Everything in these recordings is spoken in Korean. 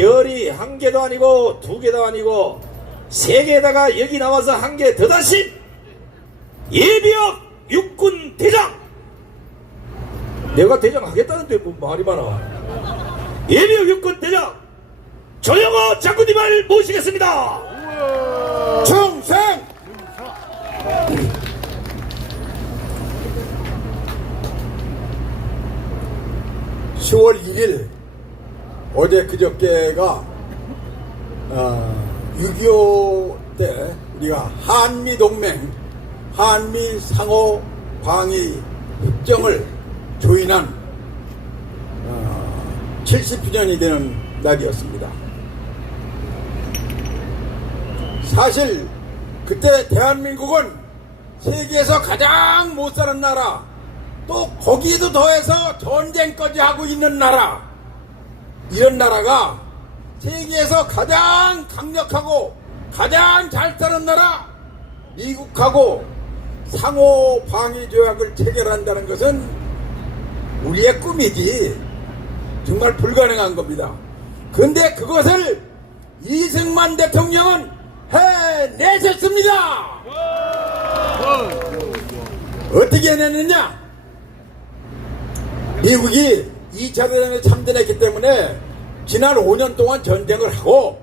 별이 한 개도 아니고 두 개도 아니고 세 개에다가 여기 나와서 한 개 더 다신 예비역 육군 대장. 내가 대장 하겠다는데 뭐 말이 많아. 예비역 육군 대장 조영호 장군님을 모시겠습니다. 충성! 10월 1일 어제 그저께가 6.25 때 우리가 한미동맹 한미 상호 방위 협정을 조인한 70주년이 되는 날이었습니다. 사실 그때 대한민국은 세계에서 가장 못 사는 나라, 또 거기에도 더해서 전쟁까지 하고 있는 나라, 이런 나라가 세계에서 가장 강력하고 가장 잘 사는 나라 미국하고 상호 방위 조약을 체결한다는 것은 우리의 꿈이지 정말 불가능한 겁니다. 그런데 그것을 이승만 대통령은 해내셨습니다. 어떻게 해냈느냐? 미국이 2차 대전에 참전했기 때문에 지난 5년 동안 전쟁을 하고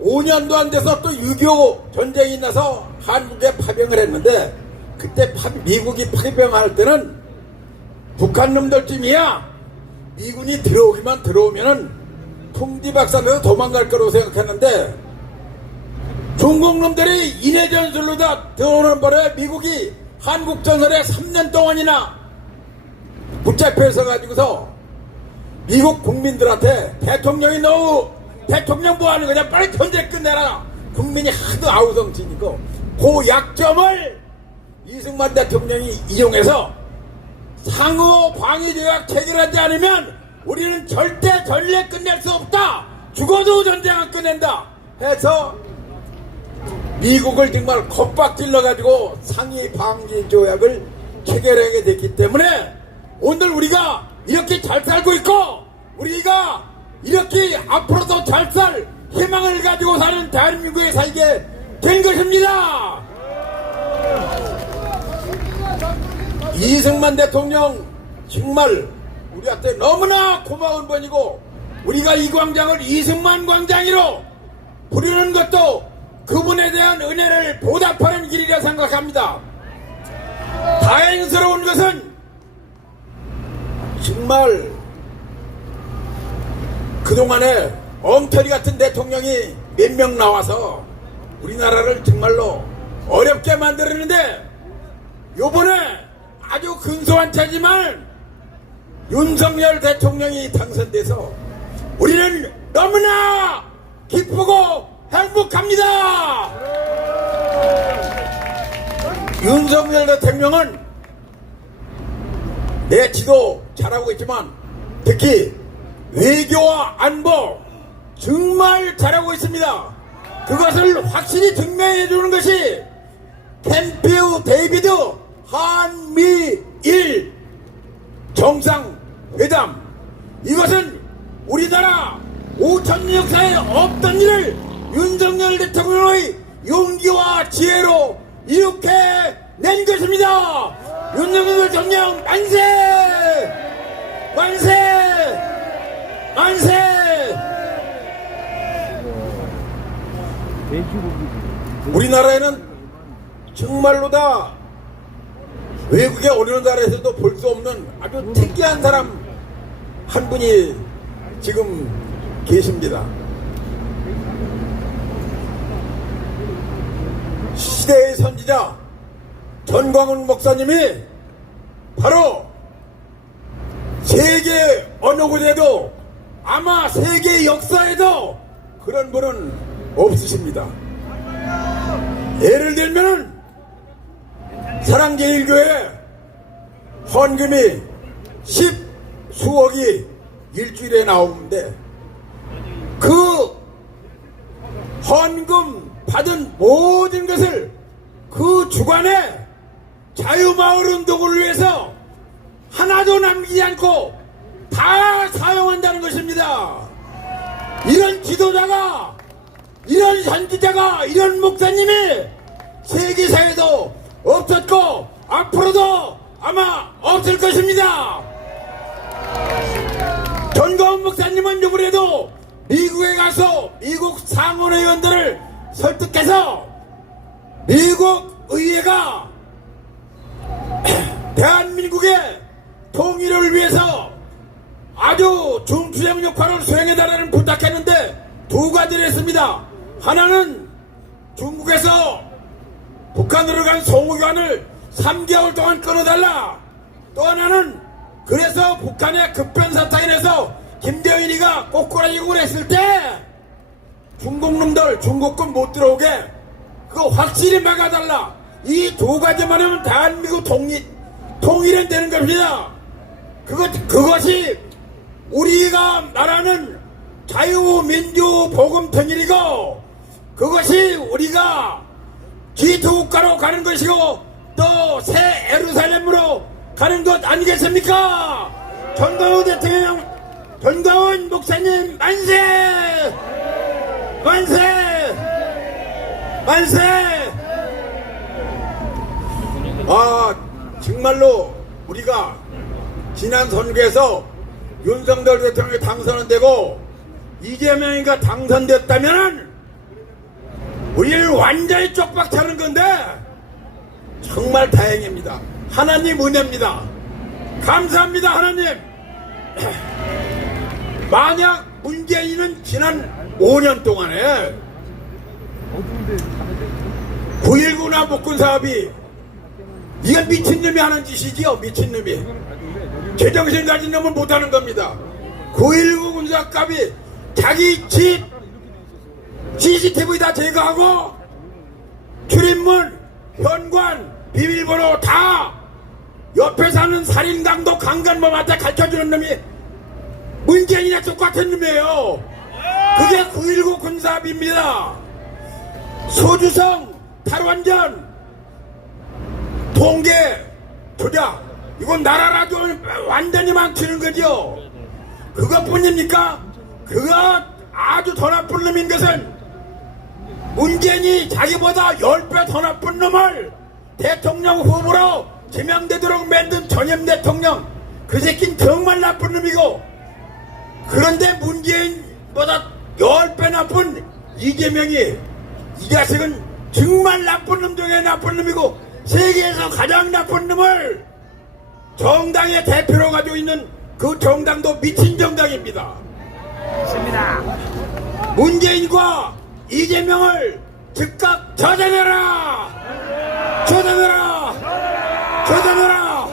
5년도 안 돼서 또 6.25 전쟁이 나서 한국에 파병을 했는데, 그때 미국이 파병할 때는 북한 놈들쯤이야 미군이 들어오면은 풍지박산에서 도망갈 거라고 생각했는데, 중국 놈들이 인해전술로 다 들어오는 바람에 미국이 한국 전선에 3년 동안이나 붙잡혀 있어가지고서 미국 국민들한테 대통령이 너무 대통령 뭐하는 거냐, 빨리 전쟁 끝내라. 국민이 하도 아우성치니까 그 약점을 이승만 대통령이 이용해서 상호 방위조약 체결하지 않으면 우리는 절대 전쟁 끝낼 수 없다, 죽어도 전쟁을 끝낸다 해서 미국을 정말 겁박질러가지고 상위 방위조약을 체결하게 됐기 때문에 오늘 우리가 이렇게 잘 살고 있고, 우리가 이렇게 앞으로도 잘 살 희망을 가지고 사는 대한민국에 살게 된 것입니다. 이승만 대통령 정말 우리한테 너무나 고마운 분이고, 우리가 이 광장을 이승만 광장으로 부르는 것도 그분에 대한 은혜를 보답하는 길이라 생각합니다. 다행스러운 것은 정말 그동안에 엉터리 같은 대통령이 몇 명 나와서 우리나라를 정말로 어렵게 만들었는데, 요번에 아주 근소한 차지만 윤석열 대통령이 당선돼서 우리는 너무나 기쁘고 행복합니다. 윤석열 대통령은 내 지도 잘하고 있지만 특히 외교와 안보 정말 잘하고 있습니다. 그것을 확실히 증명해 주는 것이 캠프 데이비드 한미일 정상회담, 이것은 우리나라 5천 역사에 없던 일을 윤석열 대통령의 용기와 지혜로 이렇게 낸 것입니다. 윤석열 대통령 만세! 만세! 만세! 우리나라에는 정말로 다 외국의 어느 나라에서도 볼 수 없는 아주 특이한 사람 한 분이 지금 계십니다. 시대의 선지자 전광훈 목사님이 바로 세계 어느 곳에도, 아마 세계 역사에도 그런 분은 없으십니다. 예를 들면은 사랑제일교회 헌금이 10수억이 일주일에 나오는데, 그 헌금 받은 모든 것을 그 주간에 자유마을운동을 위해서 하나도 남기지 않고 다 사용한다는 것입니다. 이런 지도자가, 이런 선지자가, 이런 목사님이 세계사에도 없었고 앞으로도 아마 없을 것입니다. 전가훈 목사님은 이번에도 미국에 가서 미국 상원의원들을 설득해서 미국 의회가 대한민국의 통일을 위해서 아주 중추적 역할을 수행해달라는 부탁했는데 두 가지를 했습니다. 하나는 중국에서 북한으로 간 송후관을 3개월 동안 끊어달라. 또 하나는 그래서 북한의 급변사탕이 돼서 김대인이가 꼬꾸라지국을 했을 때 중국놈들 중국군 못 들어오게 그거 확실히 막아달라. 이 두 가지만 하면 대한민국 통일은 되는 겁니다. 그것이 우리가 말하는 자유민주복음통일이고 그것이 우리가 G2국가로 가는 것이고 또 새 예루살렘으로 가는 것 아니겠습니까? 전가훈 대통령, 전가훈 목사님 만세! 만세! 만세! 정말로 우리가 지난 선거에서 윤석열 대통령이 당선은 되고 이재명이가 당선됐다면 우리를 완전히 쪽박차는 건데 정말 다행입니다. 하나님 은혜입니다. 감사합니다. 하나님. 만약 문재인은 지난 5년 동안에 9.19 남북군 사업이 이건 미친놈이 하는 짓이지요. 미친놈이 제정신 가진 놈은 못하는 겁니다. 9.19 군사갑이 자기 집 CCTV 다 제거하고 출입문, 현관, 비밀번호 다 옆에 사는 살인강도 강간범한테 가르쳐주는 놈이 문재인이랑 똑같은 놈이에요. 그게 9.19 군사합입니다. 소주성, 탈원전, 통계, 조작 이건 나라라도 완전히 망치는 거죠. 그것뿐입니까? 그거 아주 더 나쁜 놈인 것은 문재인이 자기보다 10배 더 나쁜 놈을 대통령 후보로 지명되도록 만든 전임 대통령 그 새끼는 정말 나쁜 놈이고 그런데 문재인보다 10배 나쁜 이재명이 이 자식은 정말 나쁜 놈 중에 나쁜 놈이고 세계에서 가장 나쁜 놈을 정당의 대표로 가지고 있는 그 정당도 미친 정당입니다. 맞습니다. 문재인과 이재명을 즉각 처단해라! 처단해라! 처단해라!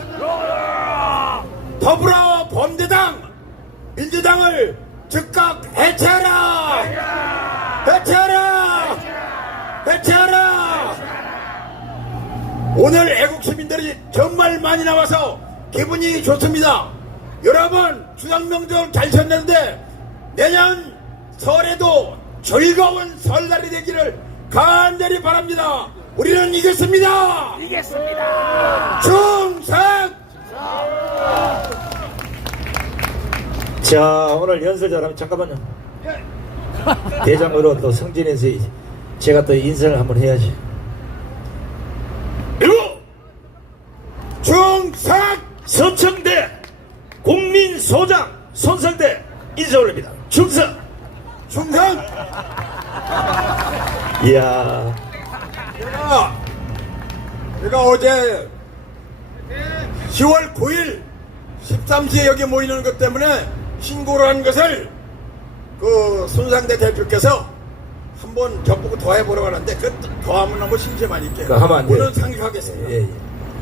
더불어 범대당, 민주당을 즉각 해체하라! 해체하라! 해체하라! 오늘 애국 시민들이 정말 많이 나와서 기분이 좋습니다. 여러분 추석 명절 잘 쳤는데 내년 설에도 즐거운 설날이 되기를 간절히 바랍니다. 우리는 이겼습니다. 이겼습니다. 충성! 자, 오늘 연설 잘하면 잠깐만요. 대장으로 또 성진에서 제가 또 인사를 한번 해야지. 그리고 충성! 서청대 국민소장 손성대 인사 올립니다. 충성! 충성! 이야, 제가 어제 10월 9일 13시에 여기 모이는 것 때문에 신고를 한 것을 그 손상대 대표께서 한번 겹보고 더 해보려고 하는데 그 더 하면 너무 심심하니까 그거 하면 안 돼요. 오늘 상륙하겠습니다. 예, 예.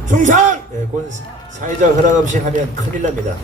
충성! 예, 그 사회적 허락 없이 하면 큰일 납니다.